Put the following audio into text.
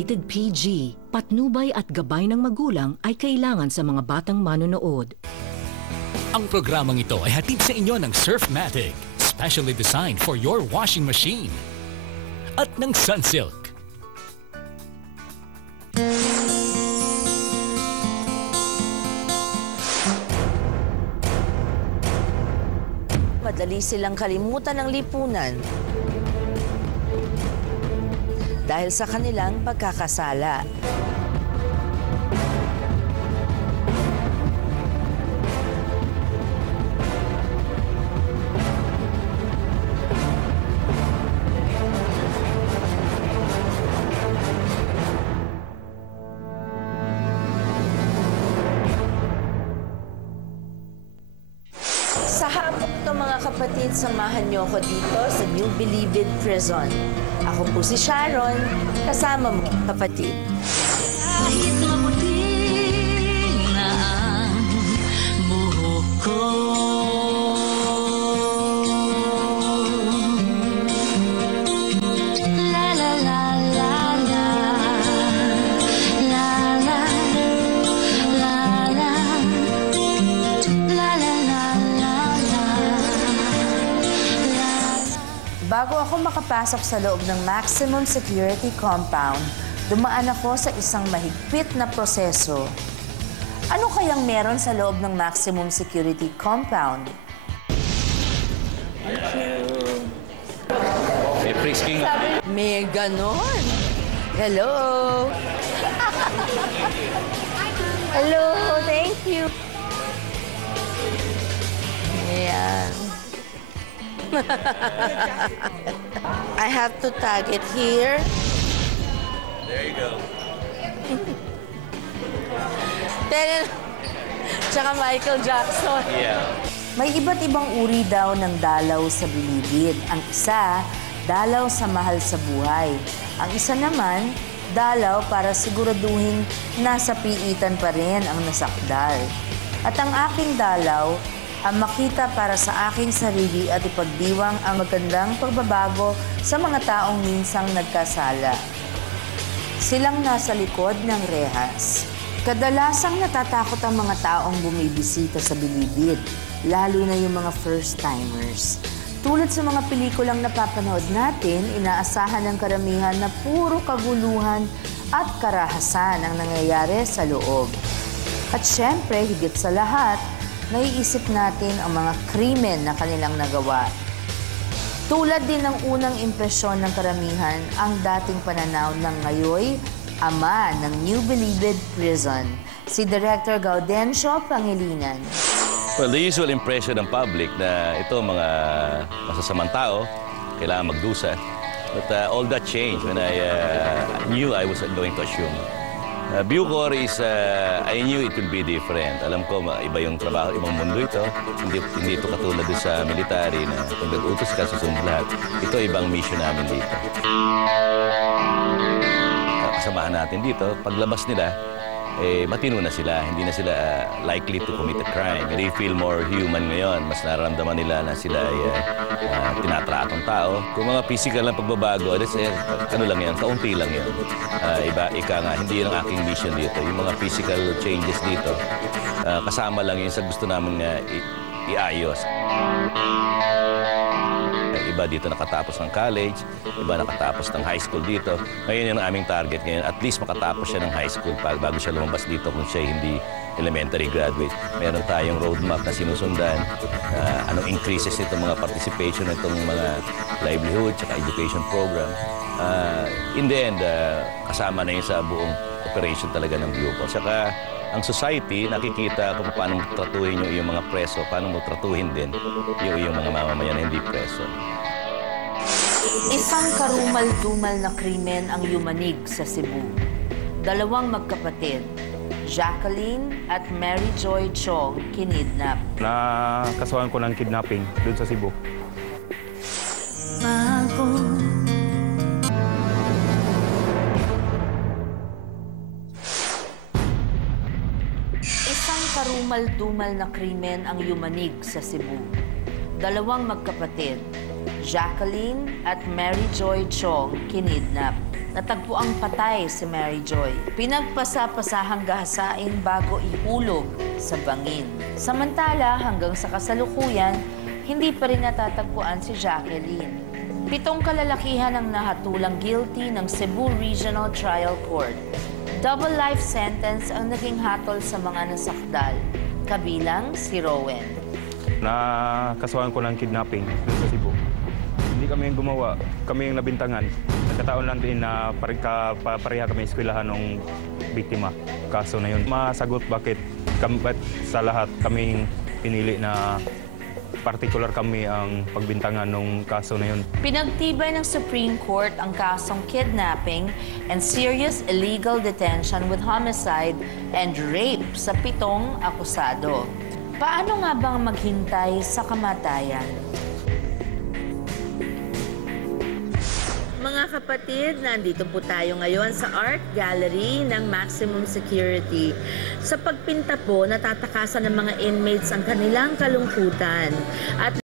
Rated PG, patnubay at gabay ng magulang ay kailangan sa mga batang manonood. Ang programang ito ay hatid sa inyo ng Surfmatic, specially designed for your washing machine. At ng Sunsilk. Madali silang kalimutan ng lipunan dahil sa kanilang pagkakasala. Sa hapon ito, mga kapatid, samahan niyo ako dito sa New Bilibid Prison. Ako po si Sharon, kasama mo, kapatid. Kahit maputing na ang buhok ko, la la la la la, la la, la la, la la la la la. Bago ako makapasok sa loob ng maximum security compound, dumaan ako sa isang mahigpit na proseso. Ano kayang meron sa loob ng maximum security compound? Thank you. May frisking. May ganon. Hello. Hello, thank you. Ayan. I have to tag it here. There you go. Tsaka Michael Jackson. Yeah. May iba't ibang uri daw ng dalaw sa bilibid. Ang isa, dalaw sa mahal sa buhay. Ang isa naman, dalaw para siguraduhin nasa piitan pa rin ang nasakdal. At ang aking dalaw, ang makita para sa aking sarili at ipagdiwang ang magandang pagbabago sa mga taong minsang nagkasala. Silang nasa likod ng rehas. Kadalasang natatakot ang mga taong bumibisita sa bilibid, lalo na yung mga first-timers. Tulad sa mga pelikulang napapanood natin, inaasahan ng karamihan na puro kaguluhan at karahasan ang nangyayari sa loob. At syempre, higit sa lahat, naiisip natin ang mga krimen na kanilang nagawa. Tulad din ng unang impresyon ng karamihan, ang dating pananaw ng ngayoy, ama ng New Bilibid Prison, si Director Gaudencio Pangilinan. Well, the usual impression ng public na ito mga masasamang tao, kailangan magdusa. But all that changed when I knew I was going to assume. Bucor is, I knew it will be different. Alam ko, iba yung trabaho, ibang mundo ito. Hindi ito katulad sa military na pag nag-utos ka, susunod lahat. Ito ibang mission namin dito. Kasamahan natin dito, paglabas nila, matino na sila. Hindi na sila likely to commit a crime. They feel more human ngayon. Mas nararamdaman nila na sila ay tinatratong tao. Kung mga physical na pagbabago, ano lang yan, kaunti lang yan. Ika nga, hindi yun ang aking mission dito. Yung mga physical changes dito, kasama lang yun sa gusto namin iayos. Iba dito nakatapos ng college, iba nakatapos ng high school dito. Ngayon yun ang aming target ngayon. At least makatapos siya ng high school bago siya lumabas dito kung siya hindi elementary graduate. Meron tayong roadmap na sinusundan. Anong increases nitong mga participation nitong mga livelihood at education program. In the end, kasama na yun sa buong operation talaga ng Bucor. Saka ang society, nakikita kung paano tratuhin yung mga preso, paano mo tratuhin din yung mga mamamayan na hindi preso. Isang karumal-dumal na krimen ang yumanig sa Cebu. Dalawang magkapatid, Jacqueline at Mary Joy Chong, kinidnap. Nakasuhan ko ng kidnapping doon sa Cebu. Isang karumal-dumal na krimen ang yumanig sa Cebu. Dalawang magkapatid, Jacqueline at Mary Joy Chong, kinidnap. natagpuang patay si Mary Joy. Pinagpasa-pasahang gahasain bago ihulog sa bangin. Samantala, hanggang sa kasalukuyan, hindi pa rin natatagpuan si Jacqueline. 7 kalalakihan ang nahatulang guilty ng Cebu Regional Trial Court. Double life sentence ang naging hatol sa mga nasakdal, kabilang si Rowen. Nakasuhan ko ng kidnapping doon sa Cebu. Hindi kami yung gumawa, kami yung nabintangan. Nagkataon lang din na pareha kami eskwelahan ng biktima. Kaso na yun, masagot bakit sa lahat kaming pinili na particular kami ang pagbintangan ng kaso na yun. Pinagtibay ng Supreme Court ang kasong kidnapping and serious illegal detention with homicide and rape sa 7 akusado. Paano nga bang maghintay sa kamatayan? Mga kapatid, nandito po tayo ngayon sa Art Gallery ng Maximum Security. Sa pagpinta po, natatakasan ng mga inmates ang kanilang kalungkutan at